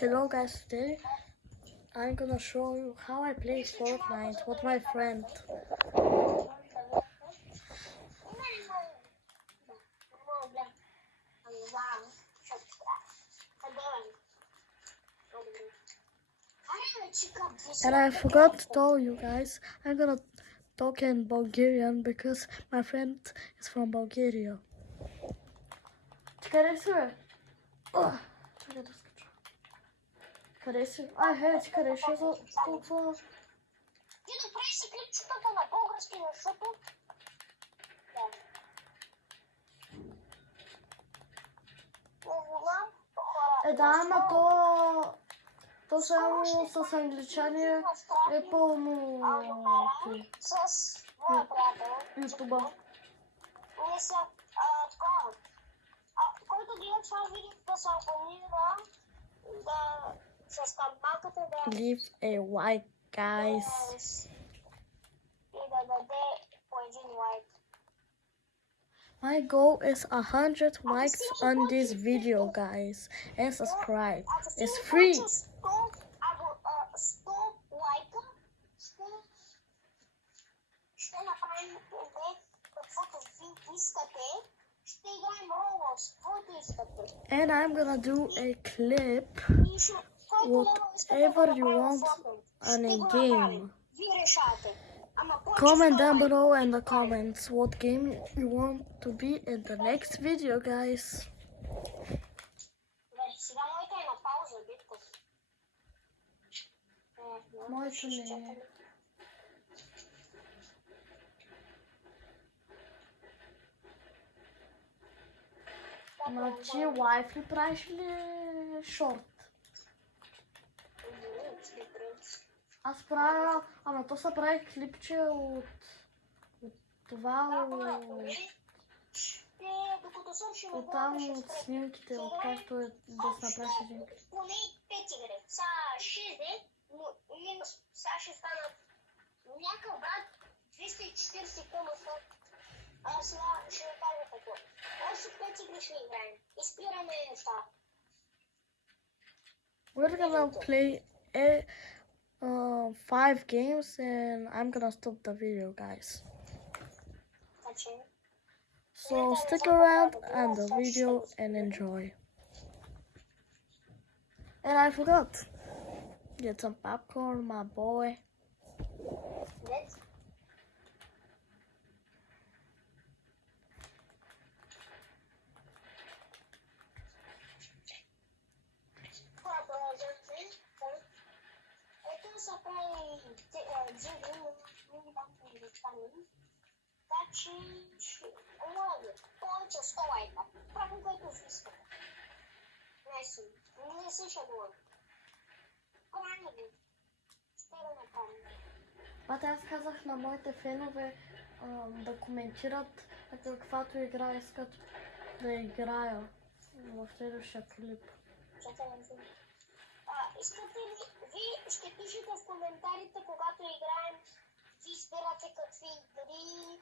Hello guys, today I'm gonna show you how I play Fortnite with my friend. And I forgot to tell you guys, I'm gonna talk in Bulgarian because my friend is from Bulgaria. Къде си, бе? Чакай да скача. Къде си? Ти къде ще за толкова? Ти направи си клипчетата на български, защото... Да, ама то само с англичани е пълно С моя приятел. ютуба. Не са такова. Който гледа това видео, да се абонира, да с камбанката да... Leave a like, guys. И да даде по един лайк. My goal is 100 likes on this video, guys, and subscribe. It's free. 100 лайка ще направим каквото ви искате. Ще играем Roblox, каквото искате. And I'm gonna do a clip, whatever you want on a game. Вие решавате. Comment down below in the comments what game you want to be in the next video, guys. Сега моята е на пауза, битко. Моето не е. Значи лайф ли правиш ли шорт? Аз правя, ама то се прави клипче от това, от там от снимките, от както е да се направиш един. Поне 5 игри. Са 6 ден, но минус сега ще станат някакъв брат 240 комаса. Сега ще ви кажа какво. Още 5 игри ще играем. Изпираме неща. We're gonna play 5 games and I'm gonna stop the video, guys. So stick around on the video and enjoy. And I forgot. Get some popcorn, my boy. Значи, моля, повече 100 лайка. Правим което ви искате. Не си шагувам. Правим ги. Ще да направим. Аз казах на моите фенове да коментират каквато игра искат да играя в следващия клип. Искате ли, вие ще пишете в коментарите, когато играем, ви избирате какви игри,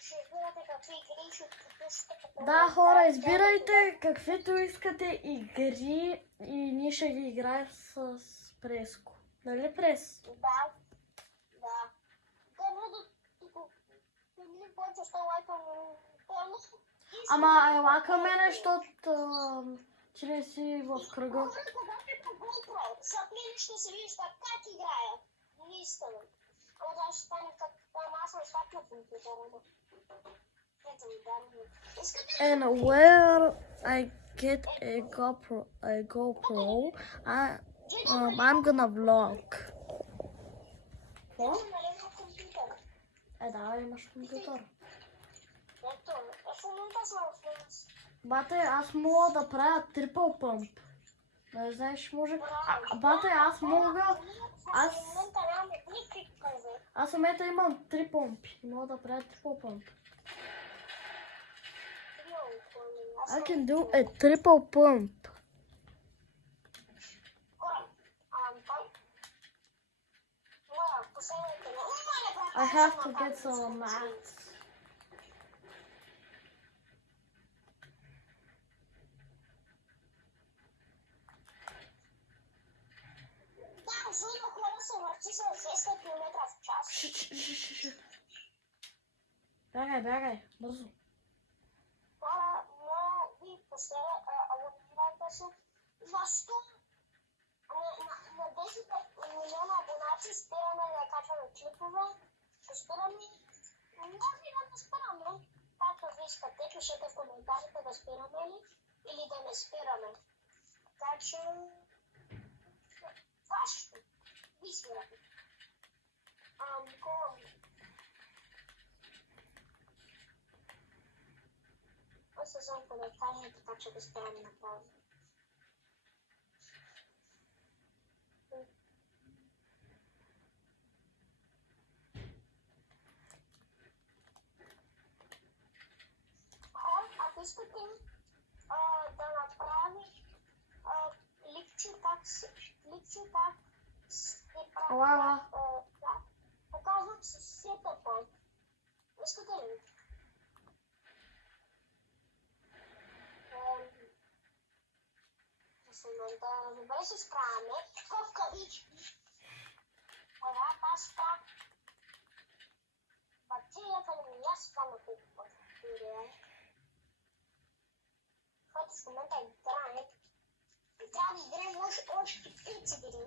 ще избирате какви игри, ще подпишете какво. Да, хора, избирайте каквито искате игри и ние ще ги играем с Преско. Нали, Прес? Да. Да не повече 100 лайка, но... Ама ела към мене, защото че не си в кръга. Защото мен ще се вижда как играя. Не искам. Ама да ще стане как... Аз съм сватна компютъра. Ето ми дарвам. And where I get a GoPro, I'm gonna vlog. Ето налема компютъра. Да, имаш компютър. Ето, в момента съм в нас. Бате, аз мога да правя трипъл пъмп. Не знаеш, може... Бате, аз мога... Аз в момента имам 3 помпи. Мога да правя трипъл пъмп. I can do a triple pump. I have to get some mats. се върти с 200 км в час. Бягай, бързо. Хора, но ви абонирайте се на 100, на 10 милиона абонати спираме да качваме клипове. Ще спираме, може и да не спираме. Както ви искате, пишете в коментарите да спираме ли или да не спираме. Така че, вашето. Ви спирате. Аз се знам коментарите, така че да спираме на пауза. Ако искате да направиш ликче как се Ала. показвам с сетъпа. Искате ли? Добре се справяме. В кавички. Това паста. Батерията не ми аз това на купа. Който в момента играе. И трябва да играем още 5 игри.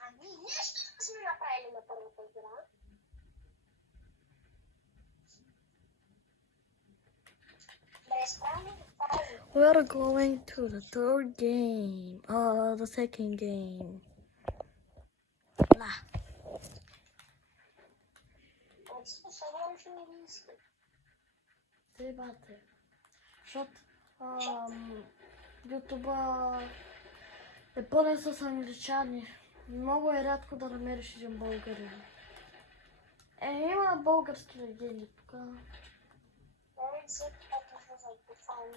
А ние нещо не сме направили на първата игра. We are going to the third game. The second game. Lah. Дебате. Защото Ютуба е пълен с англичани. Много е рядко да намериш един българин. Има български легенди тук.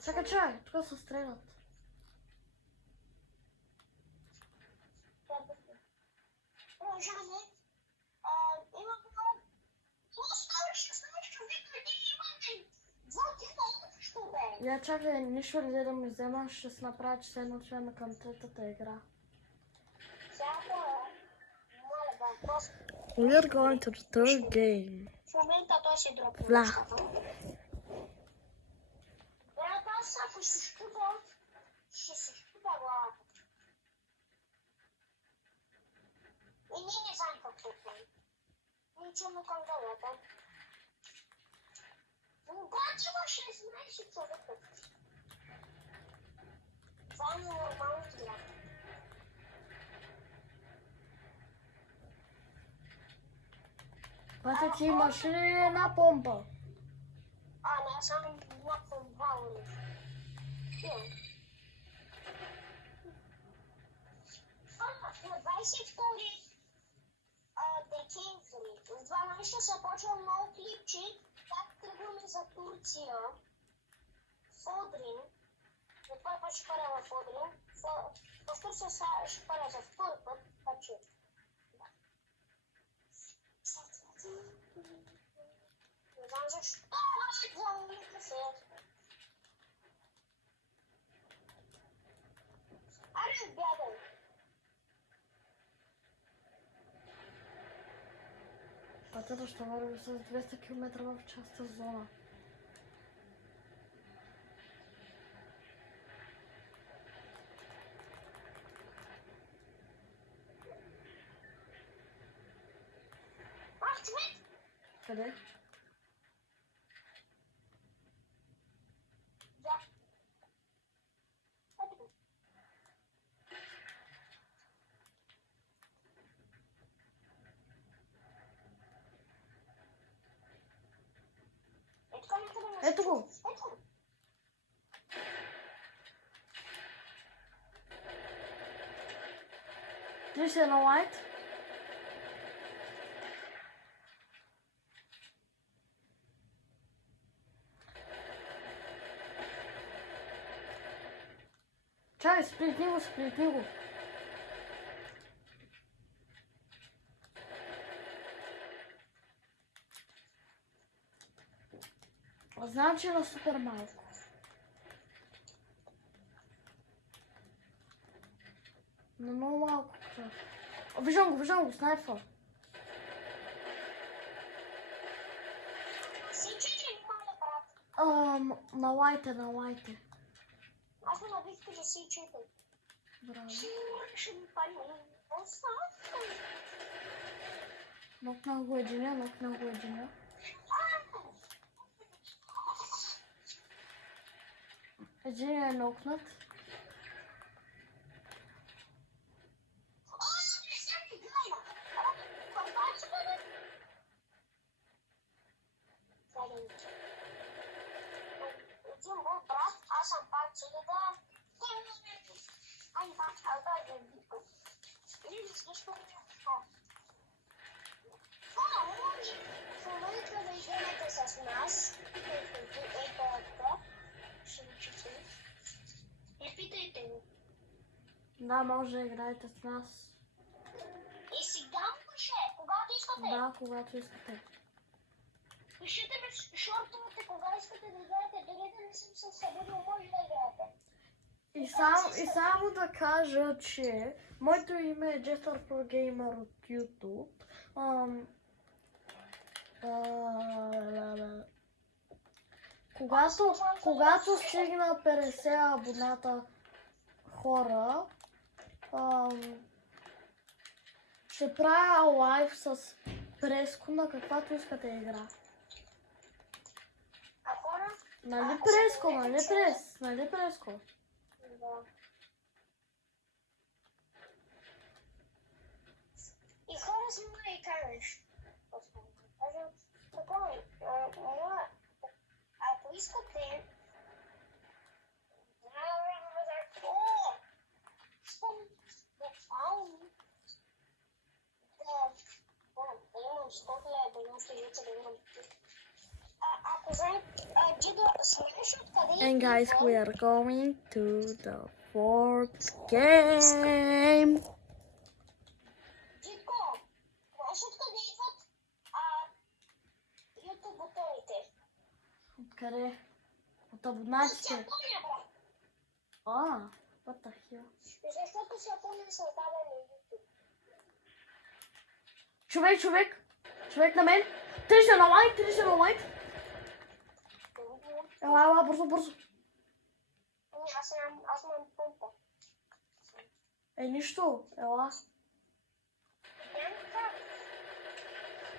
Чакай, тук се стрелят. Уважаеми, има много 116 човека и имаме 2 тела общо, бе. Я чакай, нищо ли да ми взема, ще се направя, че се едно към третата игра. We are going to the third game. В момента той си дропна Ла. нещата. Брат, аз ако ще се щупя главата. И ние не знаем какво правим. Ничего към главата. Брат, има 16 човека. Това е нормално игра. Пате ти имаш ли една помпа? Не, само някакво валоне. На 22 декември в 12 се почва много клипче как тръгваме за Турция. Фодрин. За първи път ще пара в Одрин. В Турция ще пара за втори път. Така че. Не знам защо. Главните се. Аре, бягай. Пътята ще върви с 200 км в частта зона. Къде? Да. Ето го. Ти си на лайт? Чай, сплитни го. Знам, че е супер малко. Но много малко кръв. Виждам го, снайпва. C4 моля, брат. На лайте. Аз съм на близко, че C4. Браво. Ще ми пали. Нокнал го единия. Единия е нокнат. Брат, аз съм пак целеда. Ай, пак, да е бико. Или защо може в момента да играете с нас. Ще ви чуте. Не питайте го. Да, може да играете с нас. И сега може, когато искате. Да, когато искате. Пишете ми в шортовете, кога искате да играете. Дори да не съм се събудил, може да играете. И само да кажа, че моето име е Jester Pro Gamer от YouTube. Когато стигна 50 абоната хора, ще правя лайв с Преско на каквато искате игра. А хора? Нали Преско? Да. И хора с моя и кажеш. Такова, ако искате, And guys, we are going to the fourth game. Дидко, знаеш откъде идват YouTube бутоните? Откъде? От абонатите. Брат. What the hell? Защото с Япония са създадени YouTube. Човек на мен. 30 на лайт. Ела, бързо. Аз имам помпа. Нищо. Ела. Няма как.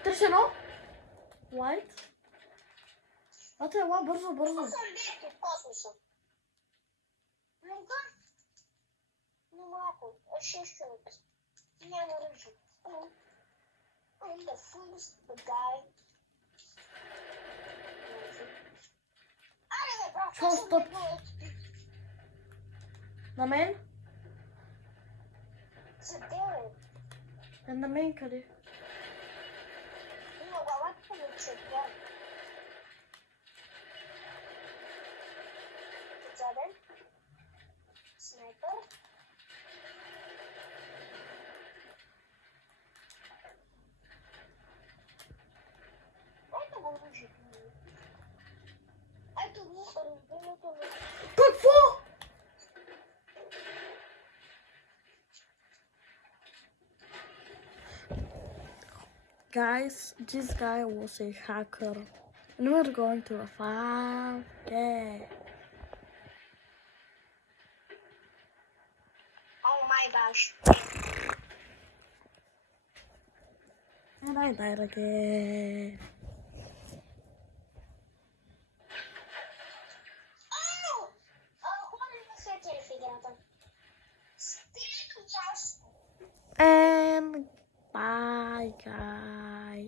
31. Лайт. Ела, бързо. Аз съм дето в космоса. Но малко. 6 човека. Няма ръжо. I'm the first guy. Аре, брат, Чо, стоп. На мен? За деле. На мен къде? Има главата ми четвър. Заден. Снайпер. Ето го ружето ми. Ето го ружето ми. Какво? Guys, this guy was a hacker. And we're going to a farm. Yeah. Oh my gosh. And I died again. Oh! Хубаво да се в играта. Стига час. And bye, guys.